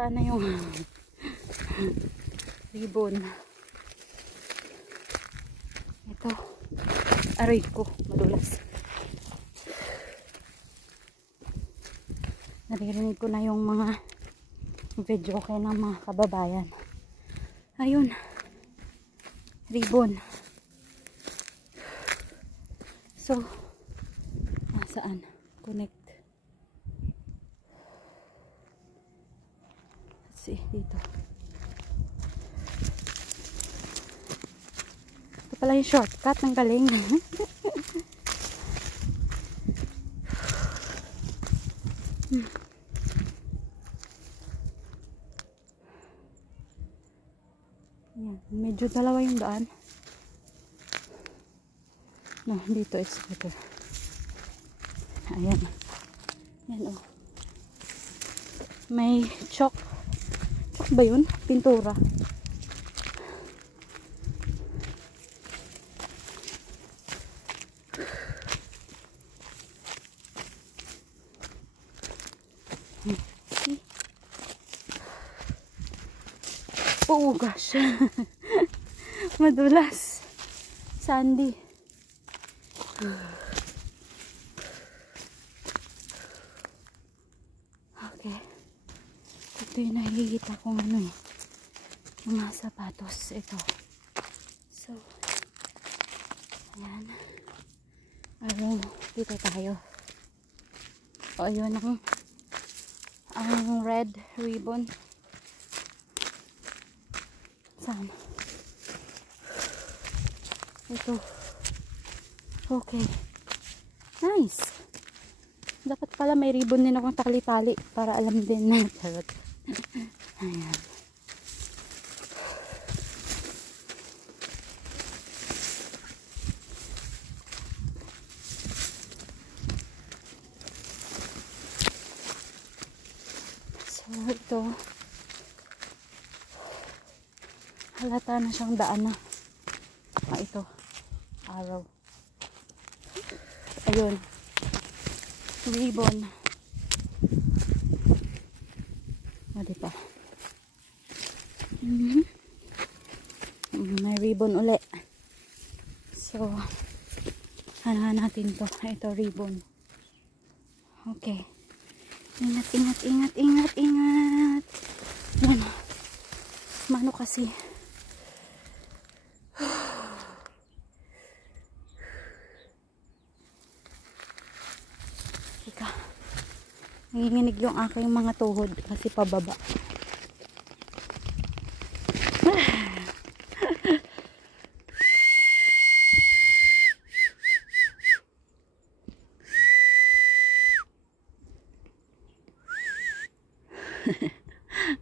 Saan na yung ribbon? Ito. Aray ko. Madulas. Naririnig ko na yung mga video kayo ng mga kababayan. Ayun. Ribbon. So, saan? Connect. Let's see, dito. Ito pala yung shortcut. Ang galing. Yan. Medyo dalawa yung daan. No, dito is better. Ayan. Yan, oh. May chalk. Chalk ba yun? Pintura. See? Oh gosh. Madulas. Sandy. Okay. Ito yung nakikita kong ano eh. Mga sapatos. Ito. So, ayan. Ayun. Dito tayo. O, ayun ang red ribbon. Saan? Ito. Okay. Nice. Dapat pala may ribbon din akong tali-tali para alam din na. Charot. Ayan. So, ito. Halata na siyang daan na. Ito. Araw. Ayun. Ribbon. O, diba? May ribbon uli. So, hanahan natin to. Ito, ribbon. Okay. Ingat, ingat, ingat, ingat, ingat. Yan. Mano kasi. Nanginginig yung aking mga tuhod kasi pababa.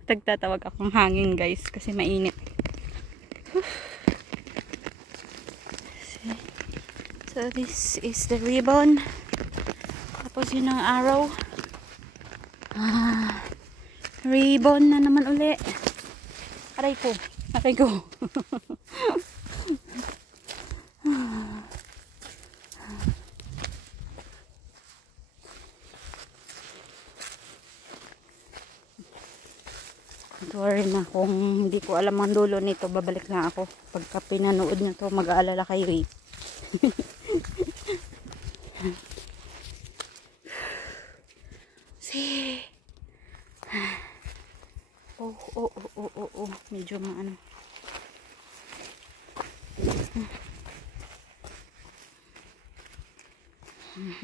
Tagtatawag akong hangin guys kasi mainit. So this is the ribbon. Tapos yun ang arrow. Ribbon na naman uli. Aray ko. Aray ko. Sorry na kung hindi ko alam ang dulo nito. Babalik na ako. Pagka pinanood nyo to, mag-aalala kayo eh. See? Oh. Medyo maano.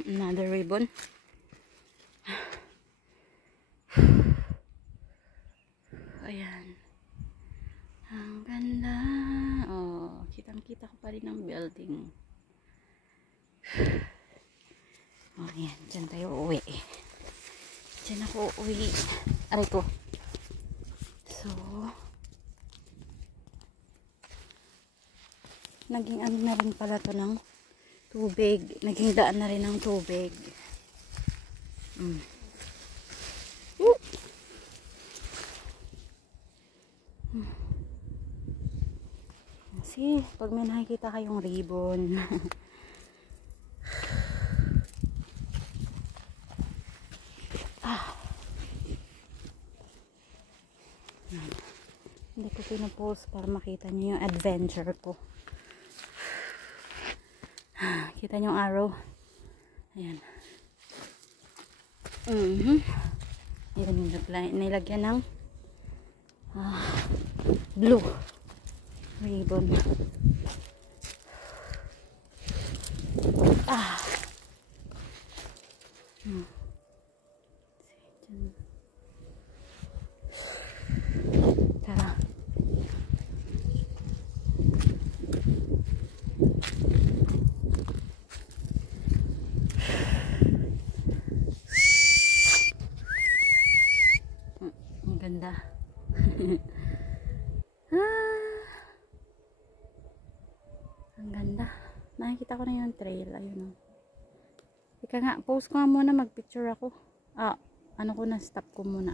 Another ribbon. Ayan. Ang ganda. Oh, kitang-kita ko pa rin ang building. Oh, ayan. Diyan tayo uuwi. Diyan ako uuwi. Aray ko. So, naging ano na rin pala to ng tubig. Naging daan na rin ng tubig. Kasi, pag may nakikita kayong ribbon, pinupost para makita nyo yung adventure ko. Kita nyo yung arrow. Ayan. Yan yung nilagyan ng blue ribbon. Tara. Ang ganda. Ang ganda. Nakikita ko na yung trail. Ayun o. Ika nga, post ko nga muna, mag-picture ako. Ano ko na, stop ko muna.